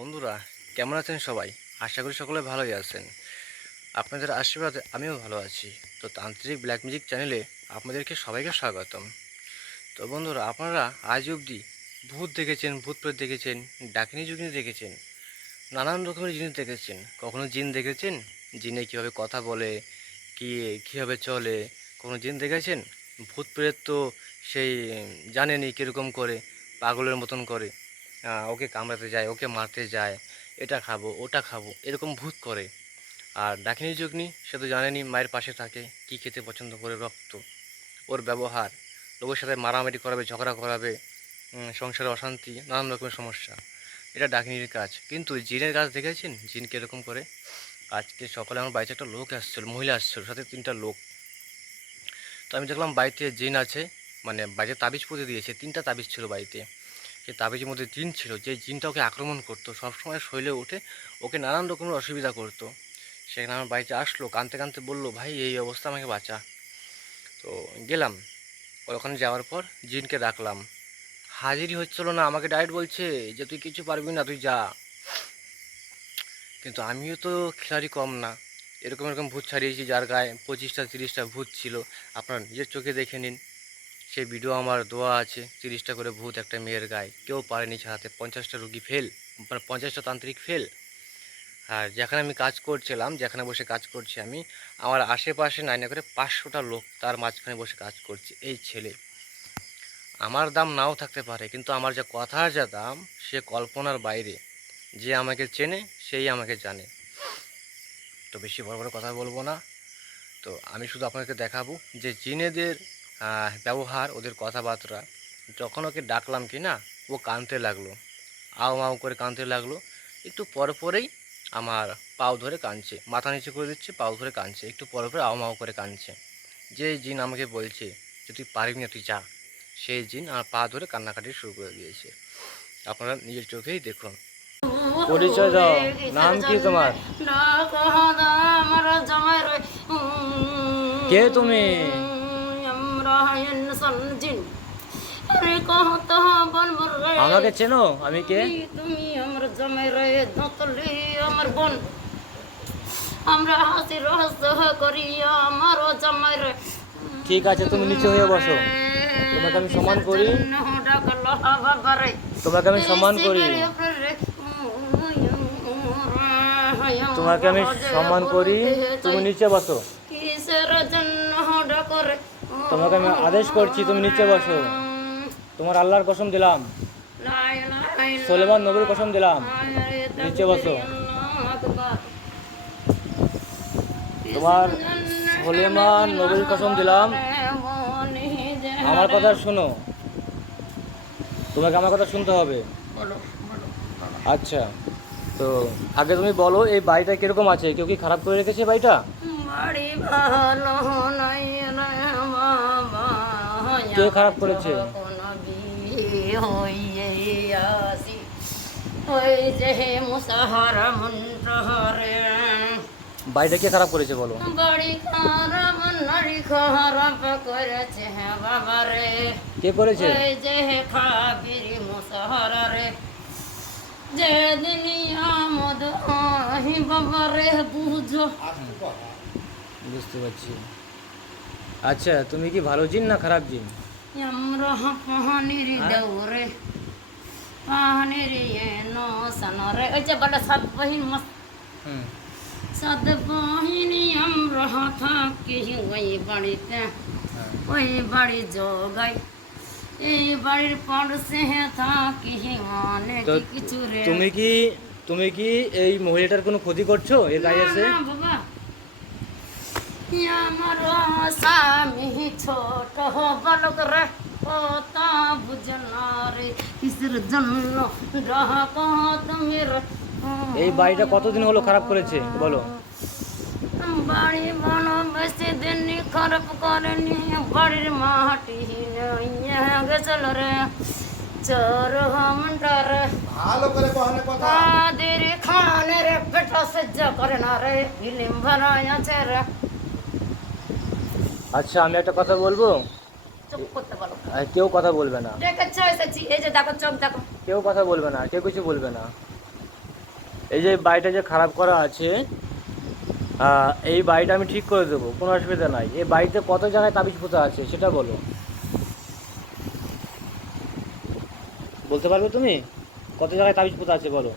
বন্ধুরা, কেমন আছেন সবাই? আশা করি সকলে ভালোই আছেন। আপনাদের আশীর্বাদে আমিও ভালো আছি। তো তান্ত্রিক ব্ল্যাক মিউজিক চ্যানেলে আপনাদেরকে সবাইকে স্বাগতম। তো বন্ধুরা, আপনারা আজ অবধি ভূত দেখেছেন, ভূত প্রেত দেখেছেন, ডাকিনি জুকিনি দেখেছেন, নানান রকমের জিনিস দেখেছেন। কখনো জিন দেখেছেন? জিনে কীভাবে কথা বলে, কি, কীভাবে চলে? কোনো জিন দেখেছেন? ভূত প্রেত তো সেই জানেনি কীরকম করে, পাগলের মতন করে। ওকে কামড়াতে যায়, ওকে মারতে যায়, এটা খাব, ওটা খাব, এরকম ভূত করে। আর ডাকিনি যুগনি? সে তো জানেনি মায়ের পাশে থাকে, কি খেতে পছন্দ করে রক্ত। ওর ব্যবহার, লোকের সাথে মারামারি করাবে, ঝগড়া করাবে সংসারে অশান্তি, নানান রকমের সমস্যা। এটা ডাকিনির কাজ। কিন্তু জিনের কাজ দেখেছেন? জিন কীরকম করে? আজকে সকালে আমার বাড়িতে একটা লোক আসছিল, মহিলা আসছিল, সাথে তিনটা লোক। তো আমি দেখলাম বাড়িতে জিন আছে মানে বাড়িতে তাবিজ পুঁতে দিয়েছে, তিনটা তাবিজ ছিল বাড়িতে। সেই তাবিজের মধ্যে জিন ছিল, যে জিনটা ওকে আক্রমণ করতো, সবসময় শৈলে উঠে ওকে নানান রকমের অসুবিধা করতো। সেখানে আমার বাড়িতে আসলো, কানতে কানতে বলল, ভাই, এই অবস্থা, আমাকে বাঁচা। তো গেলাম। ওখানে যাওয়ার পর জিনকে ডাকলাম। হাজিরই হচ্ছিল না, আমাকে ডাইরেক্ট বলছে যে তুই কিছু পারবি না, তুই যা। কিন্তু আমিও তো খেলারই কম না। এরকম এরকম ভূত ছাড়িয়েছি যার গায়ে পঁচিশটা, তিরিশটা ভূত ছিল। আপনারা নিজের চোখে দেখে নিন। সেই ভিডিও আমার দোয়া আছে, তিরিশটা করে ভূত একটা মেয়ের গায়ে। কেউ পারেনি ছাড়াতে পঞ্চাশটা রুগী ফেল মানে পঞ্চাশটা তান্ত্রিক ফেল আর যেখানে আমি কাজ করছিলাম, যেখানে বসে কাজ করছি আমি, আমার আশেপাশে নাই না করে পাঁচশোটা লোক তার মাঝখানে বসে কাজ করছে, এই ছেলে। আমার দাম নাও থাকতে পারে, কিন্তু আমার যা কথার যা দাম, সে কল্পনার বাইরে। যে আমাকে চেনে, সেই আমাকে জানে। তো বেশি বড় বড় কথা বলব না। তো আমি শুধু আপনাকে দেখাবো যে জিনেদের ব্যবহার ওদের কথাবার্তা। যখন ওকে ডাকলাম কি না ও কাঁদতে লাগল। আও মাও করে কাঁদতে লাগল। একটু পর পরেই আমার পাও ধরে কাঁদছে। মাথা নিচে করে দিচ্ছে পাও ধরে কাঁদছে। একটু পরে পরে আও মাও করে কাঁদছে। যে জিন আমাকে বলছে যে তুই পারবি না তুই যা। সেই জিন আমার পা ধরে কান্নাকাটি শুরু করে দিয়েছে। আপনারা নিজের চোখেই দেখুন। পরিচয় দাও। নাম কি তোমার? কে তুমি? জিন কহত আমাকে চেনো আমি কে তুমি আমার জামাই রে দতলি আমার বোন আমরা হাসি রহস্য করি আমার জামাই রে ঠিক আছে তুমি নিচে হয়ে বসো তোমাকে আমি সম্মান করি তোমাকে আমি সম্মান করি তোমাকে আমি সম্মান করি তুমি নিচে বসো তোমাকে আমি আদেশ করছি, তুমি নিচে বসো। তোমার আল্লাহর কসম দিলাম। সোলেমান নবীর কসম দিলাম। নিচে বসো। তোমার সোলেমান নবীর কসম দিলাম। আমার কথা শোনো। তোমাকে আমার কথা শুনতে হবে। আচ্ছা তো আগে তুমি বলো, এই বাড়িটা কীরকম আছে? কেউ কি খারাপ করে রেখেছে বাড়িটা? বাড়ি ভালো নাই কে খারাপ করেছে? বাড়িটা কে খারাপ করেছে বলো? কে করেছে? বুঝতে পারছি। আচ্ছা তুমি কি ভালো জিন না খারাপ জিন? দৌরে পাহানির এনো সনরে ওই যে বড় সাত বহিন মস্ত হুম সাত বহিনী আমরা থাকি ওই বাড়িতে। ওই বাড়ি জগাই এই বাড়ির পাশে থাকি অনেক কিছু রে তুমি কি তুমি কি এই মহিলাটার কোনো ক্ষতি করছ? এর গায়ে আছে? আমার স্বামী ছোট বালক রে কথা বুঝনা রে কিসের জন্য গ্রাহক তুমি রে এই বাড়িটা কতদিন হলো খারাপ করেছে বলো। বাড়ি বন বেশি দিন খারাপ করেনি বাড়ির মাটি নিয়ে গেছিল রে। চোর হামটার ভালো করে কহনে কথা। কাদের খানের পেটা সহ্য করে না রে ফিল্ম বানায় আছে রে। আচ্ছা আমি একটা কথা বলব? কেউ কথা বলবে না। কেউ কথা বলবে না কেউ কিছু বলবে না। এই যে বাড়িটা যে খারাপ করা আছে এই বাড়িটা আমি ঠিক করে দেবো কোনো অসুবিধা নাই। এই বাড়িতে কত জায়গায় তাবিজ পোতা আছে সেটা বলো। বলতে পারবে তুমি? কত জায়গায় তাবিজ পোতা আছে বলো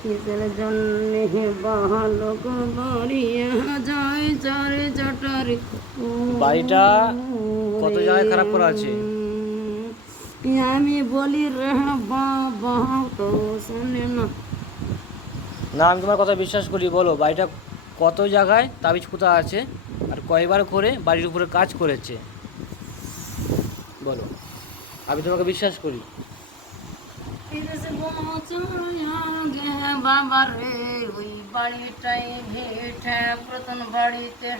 কিসের জন্যে বালক বাড়িয়া যায় চারে চটারি বাড়িটা কত জায়গায় খারাপ করা আছে? আমি বলি না। আমি তোমার কথা বিশ্বাস করি বলো বাড়িটা কত জায়গায় তাবিজ পোতা আছে আর কয়বার করে বাড়ির উপরে কাজ করেছে? বলো আমি তোমাকে বিশ্বাস করি। বাবা রে। বাড়িটাই ভেটে প্রথম বাড়িতে।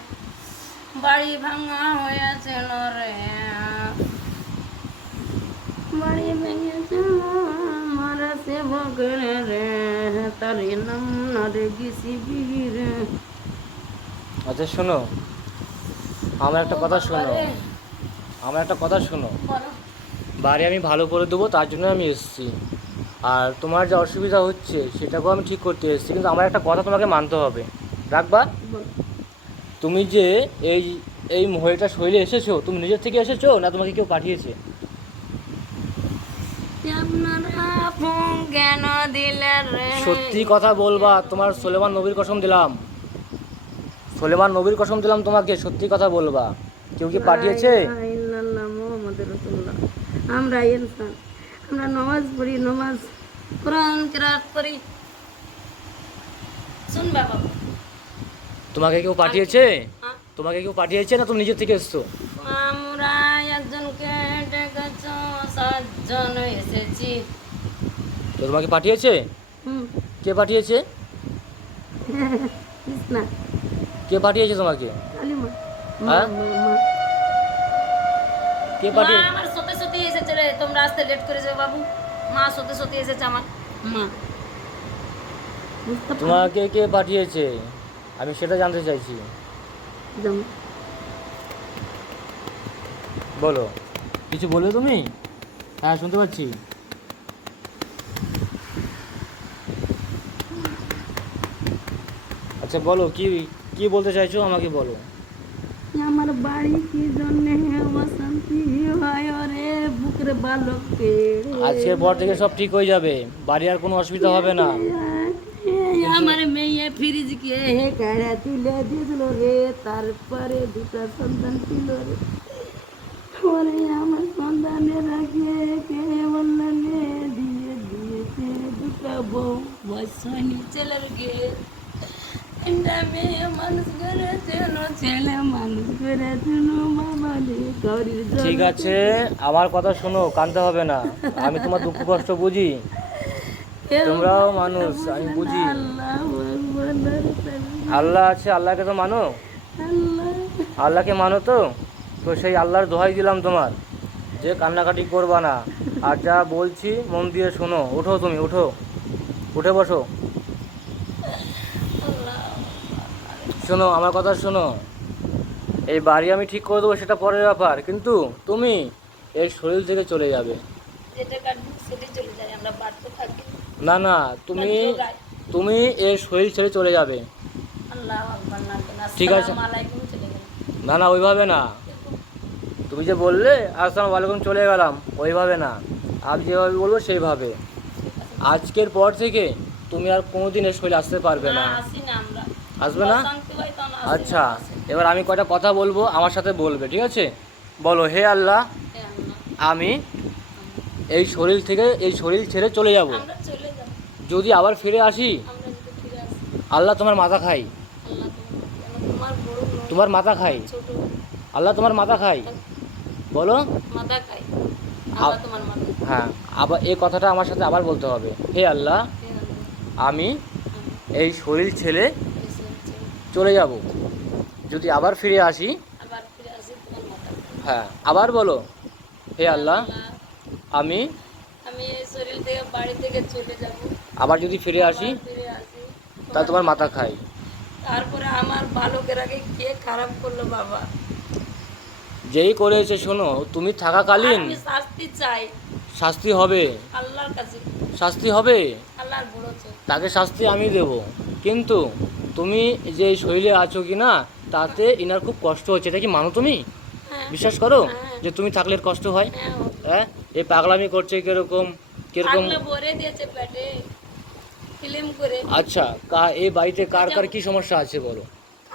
বাড়ি ভাঙা হয়েছে রে? বাড়ি ভেঙেছে আমার সেবক রে। তার নাম না রে গেছি বিরে। আচ্ছা শোনো। আমার একটা কথা শোনো। আমার একটা কথা শোনো। বাড়ি আমি ভালো করে দেবো তার জন্য আমি এসেছি। আর তোমার যে অসুবিধা হচ্ছে সেটাকেও আমি ঠিক করতে এসেছি। কিন্তু আমার একটা কথা তোমাকে মানতে হবে। রাখবা? তুমি যে এই এই মহিলাটা শৈলে এসেছ তুমি নিজের থেকে এসেছ না তোমাকে কেউ পাঠিয়েছে? সত্যি কথা বলবা তোমার সোলেমান নবীর কসম দিলাম। সোলেমান নবীর কসম দিলাম তোমাকে সত্যি কথা বলবা। কেউ কি পাঠিয়েছে। আমরা ইনসান। আমরা নামাজ পড়ি নামাজ কোরআন কিরাত করি। শুন বাবা। তোমাকে কেউ পাঠিয়েছে? হ্যাঁ? তোমাকে কেউ পাঠিয়েছে না তুমি নিজে থেকে এসছো? আমরা একজনকে ডেকেছ সাতজন এসেছি। তো তোমাকে পাঠিয়েছে? হুম। কে পাঠিয়েছে? কে পাঠিয়েছে তোমাকে? হ্যাঁ? কে মা এসেছে রে তোমরা আসতে লেট করে করেছ বাবু। মা সত্যি সত্যি এসেছে আমার। মা তোমাকে কে পাঠিয়েছে? আমি সেটা জানতে চাইছি। বলো। কিছু বলবে তুমি? হ্যাঁ শুনতে পাচ্ছি। আচ্ছা বলো কি কি বলতে চাইছো আমাকে বলো। বাড়ি কি জন্যে অশান্তি হয়? রে বুকের বালককে আজকের পর থেকে সব ঠিক হয়ে যাবে। বাড়ি আর কোনো অসুবিধা হবে না। আমার মেয়ে ফ্রিজ কে হে কাড়া তুলে দিয়েছিল রে তারপরে দুটা সন্তান ছিল রে। ওরে আমার সন্তানের আগে কে বলল দিয়ে দিয়েছে দুটা বউ বয়সনি ছেলের গে তিনটা মেয়ে মানুষ করেছিল ছেলে মানুষ করেছিল বাবা রে গৌরীর জন্য ঠিক আছে আমার কথা শোনো কানতে হবে না। আমি তোমার দুঃখ কষ্ট বুঝি। তোমরাও মানুষ আমি বুঝি। আল্লাহ আছে আল্লাহকে তো মানো? আল্লাহ। আল্লাহকে মানো তো? তো সেই আল্লাহর দোহাই দিলাম তোমার। যে কান্নাকাটি করবা না। আর যা বলছি মন দিয়ে শোনো। ওঠো তুমি ওঠো। উঠে বসো। শোনো আমার কথা শোনো। এই বাড়ি আমি ঠিক করে দেবো সেটা পরের ব্যাপার। কিন্তু তুমি এই শরীর থেকে চলে যাবে। না না তুমি তুমি এই শরীর ছেড়ে চলে যাবে। ঠিক আছে। না না ওইভাবে না। তুমি যে বললে আসসালামু আলাইকুম চলে গেলাম ওইভাবে না। আমি যেভাবে বলব সেইভাবে। আজকের পর থেকে তুমি আর কোনোদিন এই শরীর আসতে পারবে না। আসবে না? আচ্ছা। এবার আমি কয়টা কথা বলব আমার সাথে বলবে ঠিক আছে? বলো হে আল্লাহ আমি এই শরীর থেকে এই শরীর ছেড়ে চলে যাব। যদি আবার ফিরে আসি আল্লাহ তোমার মাথা খাই তোমার মাথা খাই আল্লাহ তোমার মাথা খাই বলো। হ্যাঁ আবার এই কথাটা আমার সাথে আবার বলতে হবে। হে আল্লাহ আমি এই শরীর ছেড়ে এসেছি। চলে যাব। যদি আবার ফিরে আসি? হ্যাঁ আবার বলো। হে আল্লাহ আমি আবার যদি ফিরে আসি ফিরে আসি। তা তোমার মাথা খাই তারপরে আমার বালকের আগে কে খারাপ করল বাবা? যেই করেছে শোনো তুমি থাকাকালীন শাস্তি চাই। শাস্তি হবে। আল্লাহর কাছে। শাস্তি হবে? আল্লাহর তাকে শাস্তি আমি দেব। কিন্তু তুমি যে শৈলে আছো কি না তাতে ইনার খুব কষ্ট হচ্ছে। এটা কি মানো তুমি? হ্যাঁ। বিশ্বাস করো? হ্যাঁ। যে তুমি থাকলে কষ্ট হয়। হ্যাঁ হ্যাঁ? এই পাগলামি করছে কীরকম কীরকম ভরে দিয়েছে পেটে। ফিল্ম করে। আচ্ছা কা এই বাড়িতে কার কার কি সমস্যা আছে বলো?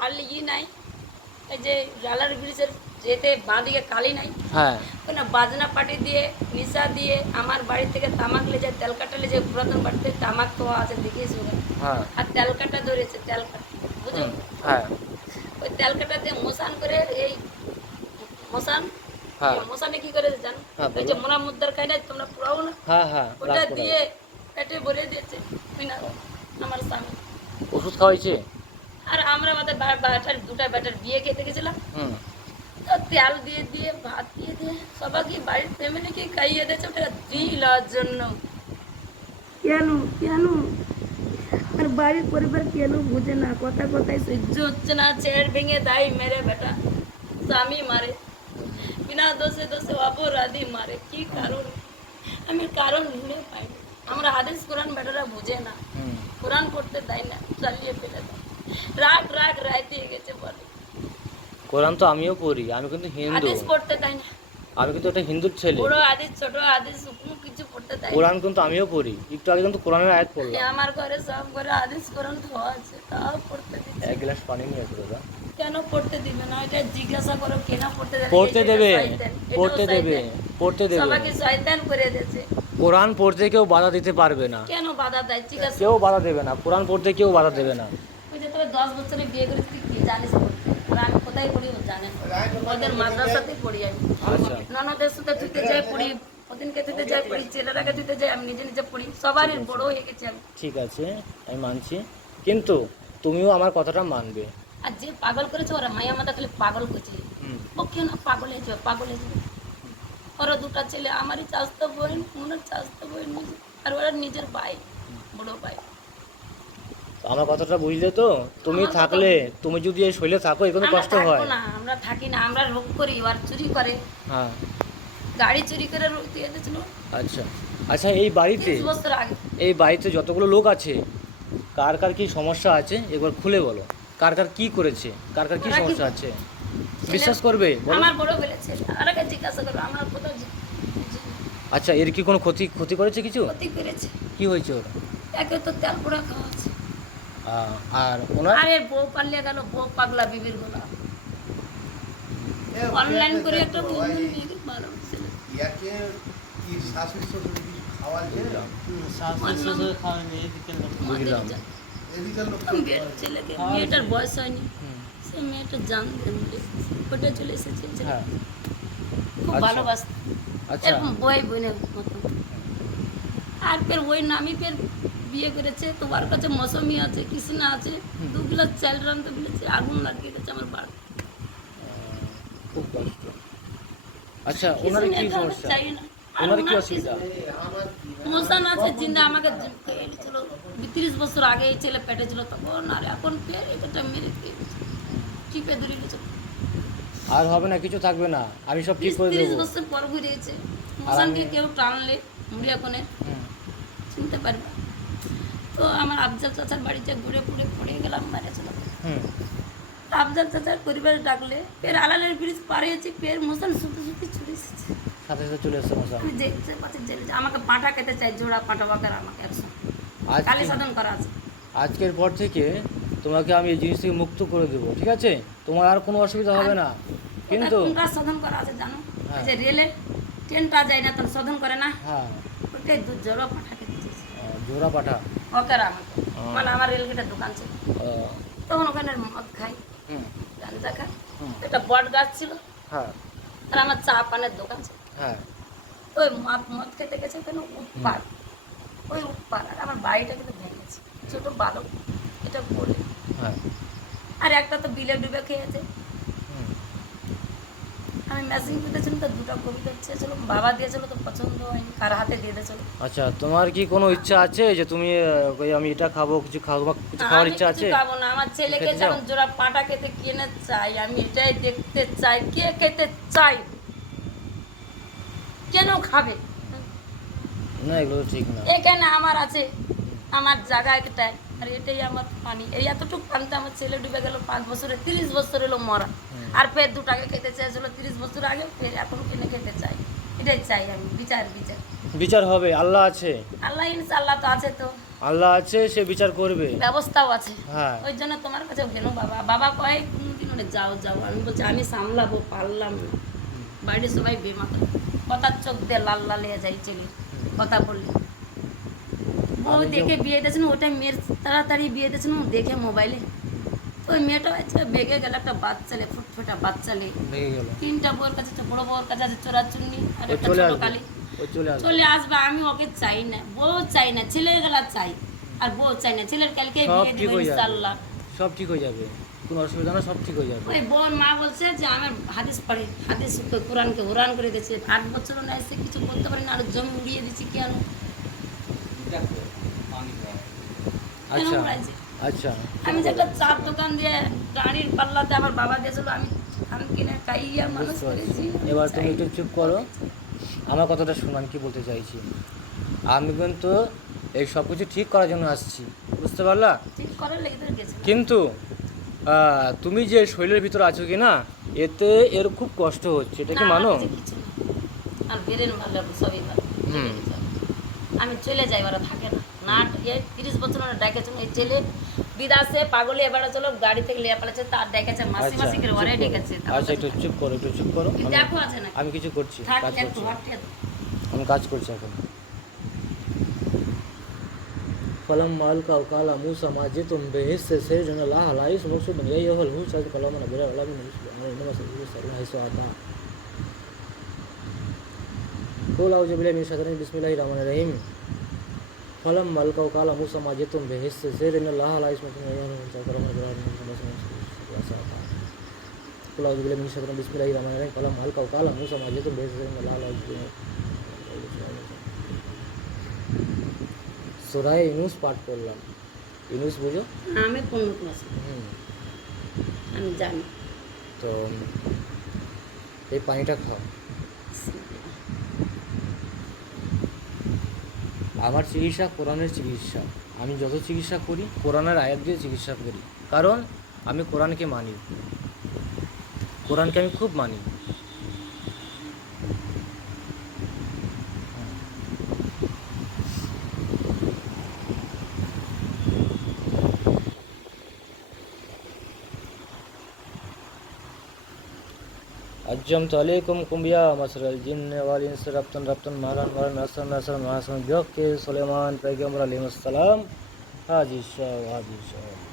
আর ই নাই। এই যে রালার ব্রিজের যেতে বাঁদিকে কালি নাই। হ্যাঁ। ওই না বাজনা পাটি দিয়ে নিশা দিয়ে আমার বাড়ি থেকে তামাক লে যায় তেল কাটা লে যায় পুরাতন বাড়িতে তামাক খাওয়া আছে দেখিয়েছি? হ্যাঁ। আর তেল কাটা ধরেছে তেল কাটা বুঝো হ্যাঁ। ওই তেল কাটা দিয়ে মশান করে এই মশান হ্যাঁ। মশানে কি করে জানো? হ্যাঁ, ওই যে মোনা মুদ্দার খাই না তোমরা পুরাও না? হ্যাঁ হ্যাঁ ওটা দিয়ে পেটে ভরে দিয়েছে আমার স্বামী। ওষুধ খাওয়াইছে? আর আমরা আমাদের বা- ব্যাটার দুটা ব্যাটার বিয়ে খেতে গেছিলাম। তো তেল দিয়ে দিয়ে ভাত দিয়ে দিয়ে সবাইকে বাড়ির ফ্যামিলিকে খাইয়ে দিয়েছে। ওটা দিল জন্য। কেন? কেন? আর বাড়ির পরিবার কেন বুঝে না? কথা কথাই সহ্য হচ্ছে না। চেয়ার ভেঙে দেয় মেরে বেটা। স্বামী মারে। বিনা দোষে দোষে অপরাধী মারে। কি কারণ? আমি কারণ ভুলে পাই। আমরা হাদিস কোরআন বেটারা বুঝে না। কোরআন পড়তে দেয় না চালিয়ে ফেলে দেয়। রাগ রাগ রাইতে গেছে বলে। কোরআন তো আমিও পড়ি আমি কিন্তু হিন্দু। হাদিস পড়তে দেয় না। আমি কিন্তু একটা হিন্দুর ছেলে। বড় আদিস ছোট আদিস কোরআন কিন্তু আমিও পড়ি। একটু আগে কিন্তু কোরআনের আয়াত পড়লাম। আমার ঘরে সব ঘরে আদিস কোরআন খাওয়া আছে তাও পড়তে দিচ্ছে। এক গ্লাস পানি নিয়ে আসো দাদা। কেন পড়তে দিবে না? এটা জিজ্ঞাসা করো কেন পড়তে দেবে? পড়তে দেবে পড়তে দেবে পড়তে দেবে। সবাইকে শয়তান করে দিয়েছে। কোরআন পড়তে কেউ বাধা দিতে পারবে না। কেন বাধা দেয়? জিজ্ঞাসা কেউ বাধা দেবে না। কোরআন পড়তে কেউ বাধা দেবে না। ওই যে তবে দশ বছরে বিয়ে করে তুই কি জানিস আমি কোথায় পড়ি ও জানে ওদের মাদ্রাসাতে পড়ি আমি। আচ্ছা। ননদের সাথে ধুতে যাই পড়ি ওদিনকে ধুতে যাই পড়ি ছেলেরাকে ধুতে যাই আমি নিজে নিজে পড়ি সবারই বড় হয়ে গেছি আমি। ঠিক আছে আমি মানছি। কিন্তু তুমিও আমার কথাটা মানবে। আর যে পাগল করেছে ওরা মায়া মাথা খালি পাগল করছে। ও কেন পাগল হয়ে যাবে পাগল হয়ে যাবে। ওরা দুটা ছেলে আমারই চাস্তো বোন ওনার চাস্তো বোন আর ওরা নিজের ভাই বড় ভাই। আমার কথাটা বুঝলে তো? তুমি থাকলে তুমি যদি এই শৈলে থাকো এখানে কষ্ট হয়। না আমরা থাকি না আমরা রোগ করি আর চুরি করে। হ্যাঁ। গাড়ি চুরি করে দিয়েছিল আচ্ছা আচ্ছা এই বাড়িতে বছর আগে। এই বাড়িতে যতগুলো লোক আছে কার কার কি সমস্যা আছে একবার খুলে বলো। কার কার কি করেছে কার কার কি সমস্যা আছে? বিশ্বাস করবে আমার বড় বলেছে আর আগে জিজ্ঞাসা করো আমার কোথাও আচ্ছা এর কি কোনো ক্ষতি ক্ষতি করেছে কিছু? ক্ষতি করেছে। কি হয়েছে ওর? একে তো তেল পোড়া খাওয়া আছে আর ওনার? আরে বউ পালিয়ে গেল বউ পাগলা বিবির গোলা। অনলাইন করে একটা বন্ধু নিয়ে কি শাশুড়ি শ্বশুর বুঝলাম। লোক ছেলেকে মেয়েটার বয়স হয়নি। সে মেয়েটা জান ওটা চলে এসেছে হ্যাঁ। খুব আচ্ছা। ভালোবাসত। আচ্ছা। এরকম বই বোনের মতো। আর ফের ওই নামই ফের বিয়ে করেছে। তোমার কাছে মৌসুমি আছে কৃষ্ণা আছে দু গ্লাস চাল রানতে বলেছে আগুন লাগিয়ে গেছে আমার বাড়ি খুব কষ্ট আচ্ছা ওনার কি সমস্যা? ওনার কি অসুবিধা? আছে জিন্দা আমাকে ছিল তিরিশ বছর আগে এই ছেলে পেটে ছিল তখন আর এখন ফের এটা মেরে চিপে ধরে গেছে। আর হবে না কিছু থাকবে না। আমি সব ঠিক করে দেবো। বছর পর কেউ টানলে মুড়িয়া হুম। চিনতে পারবে। তো আমার আফজাল চাচার বাড়িতে ঘুরে ঘুরে পড়ে গেলাম মেরেছিল হুম। আফজাল চাচার পরিবারে ডাকলে ফের আলালের ব্রিজ পার হয়েছে ফের মোশন শুতে সাথে সাথে চলে এসছে মশা। পাচ্ছি যে আমাকে পাঁঠা খেতে চাই জোড়া পাঁঠা বাকার আমাকে আজ কালী সাধন করা আছে। আজকের পর থেকে তোমাকে আমি এই জিনিস থেকে মুক্ত করে দেবো ঠিক আছে? তোমার আর কোনো অসুবিধা হবে না। কিন্তু কোনটা শোধন করা আছে জানো? হ্যাঁ। যে রেলের ট্রেনটা যায় না তখন শোধন করে না। হ্যাঁ। ওটাই দু জোড়া পাঠা খেতে জোড়া পাঠা। ওকে আমাকে মানে আমার রেলগেটের দোকান ছিল। তখন ওখানে মদ খাই। গাঞ্জা খাই। একটা বট গাছ ছিল। হ্যাঁ। আর আমার চা পানের দোকান ছিল। হ্যাঁ। ওই মদ মদ খেতে গেছে ওখানে উৎপার ওই উৎপার আর আমার বাড়িটা কিন্তু ভেঙেছে ছোট বালক এটা বলে। হ্যাঁ। আর একটা তো বিলে ডুবে খেয়েছে। আমি মেশিন কিনেছিলাম তো দুটো কবিতা চেয়েছিল বাবা দিয়েছিল তো পছন্দ হয়নি কার হাতে দিয়ে দিয়েছিল। আচ্ছা তোমার কি কোনো ইচ্ছা আছে যে তুমি ওই আমি এটা খাব কিছু খাব বা কিছু খাওয়ার ইচ্ছা আছে? খাব না। আমার ছেলেকে? যেমন জোড়া পাটা খেতে কিনে চাই আমি এটাই দেখতে চাই। কে খেতে চাই? কেন খাবে? না এগুলো ঠিক না। এখানে আমার আছে আমার জায়গা একটাই আর এটাই আমার পানি। এই এতটুকু পানিতে আমার ছেলে ডুবে গেল পাঁচ বছরে তিরিশ বছর এলো মরা। আর ফের দু টাকা খেতে চেয়েছিল তিরিশ বছর আগে ফের এখন কিনে খেতে চাই। এটাই চাই আমি বিচার বিচার। বিচার হবে আল্লাহ আছে। আল্লাহ ইনশাল্লাহ তো আছে তো। আল্লাহ আছে সে বিচার করবে। ব্যবস্থাও আছে। হ্যাঁ। ওই জন্য তোমার কাছে গেল বাবা। বাবা কয় কোনদিন যাও যাও। আমি বলছি আমি সামলাবো পারলাম না। বাড়ির সবাই বেমাত কথার চোখ দিয়ে লাল লাল হয়ে যায় ছেলে কথা বললে। বউ দেখে বিয়ে দিয়েছিল ওটা মেয়ের তাড়াতাড়ি বিয়ে দিয়েছিল দেখে মোবাইলে। ওই মেয়েটা হচ্ছে বেগে গেল একটা বাচ্চালে ফুটফুটা বাচ্চালে ভেঙে গেল। তিনটা বউর কাছে একটা বড় বউর কাছে আছে চোরাচুন্নি আর একটা ছোট কালী। চলে আসবে। আমি ওকে চাই না বউ চাই না ছেলের গেলা চাই আর বউ চাই না ছেলের কালকে বিয়ে দিব ইনশাল্লাহ সব ঠিক হয়ে যাবে। কোনো অসুবিধা না সব ঠিক হয়ে যাবে। ওই বোন মা বলছে যে আমার হাদিস পড়ে হাদিস কোরআনকে হুরান করে দিয়েছে। আট বছর না এসে কিছু বলতে পারি না আর জমি উড়িয়ে দিচ্ছি কেন? আচ্ছা আচ্ছা। আমি যে একটা চার দোকান দিয়ে গাড়ির পাল্লাতে আমার বাবা দিয়েছিল আমি ধান কিনে খাইয়া মানুষ করেছি। এবার তুমি একটু চুপ করো। আমার কথাটা শুনো আমি কি বলতে চাইছি? আমি কিন্তু এই সব কিছু ঠিক করার জন্য আসছি। বুঝতে পারলা? ঠিক করার লেগে গেছে কিন্তু তুমি যে শরীরের ভিতরে আছো কি না এতে এর খুব কষ্ট হচ্ছে এটা কি মানো। আর বেরেন ভালো সবই ভালো। আমি চলে যাই ওরা থাকে না। না এই তিরিশ বছর ওরা ডেকেছে এই ছেলে বিদাসে পাগলে এবারে চলো গাড়ি থেকে লিয়ে পালাচ্ছে তার ডেকেছে মাসি আচ্ছা মাসি করে ওরাই ডেকেছে আচ্ছা একটু চুপ করো একটু চুপ করো। আমি দেখো আছে না আমি কিছু করছি কাজ করছি। আমি কাজ করছি এখন। फलम अल का उकाला मूसा माजिद बेहिस से से जन ला हलाइस मुसु बन गई हल हु सज कलम न बिरा, अल्लाह ने सुभान अल्लाह सल्लल्लाहु अलैहि वसल्लम बोल आओ तो जबिले में शतरन बिस्मिल्लाहिर रहमानिर रहीम। फलम अल का उकाला मूसा माजिद बेहिस से से जन ला हलाइस मुसु बन गई हल सज कलम न बिरा, अल्लाह सल्लल्लाहि अलैहि वसल्लम बोल आओ तो जबिले में शतरन बिस्मिल्लाहिर रहमानिर रहीम फलम अल का उकाला मूसा माजिद बेहिस से जन ला हलाइस সোরায় ইনুস পাঠ করলাম। ইনুস বুঝো? আমি পনেরো ক্লাস? হুম। আমি জানি। তো এই পানিটা খাও। আমার চিকিৎসা কোরআনের চিকিৎসা। আমি যত চিকিৎসা করি কোরআনের আয়াত দিয়ে চিকিৎসা করি। কারণ আমি কোরআনকে মানি। কোরআনকে আমি খুব মানি। أجمت عليكم قم يا مصر الجن والإنس ربطن ربطن مهران مهران نصر نصر محسن جوك سليمان پیغمبر علیہ السلام حاجی شاہ حاجی شاہ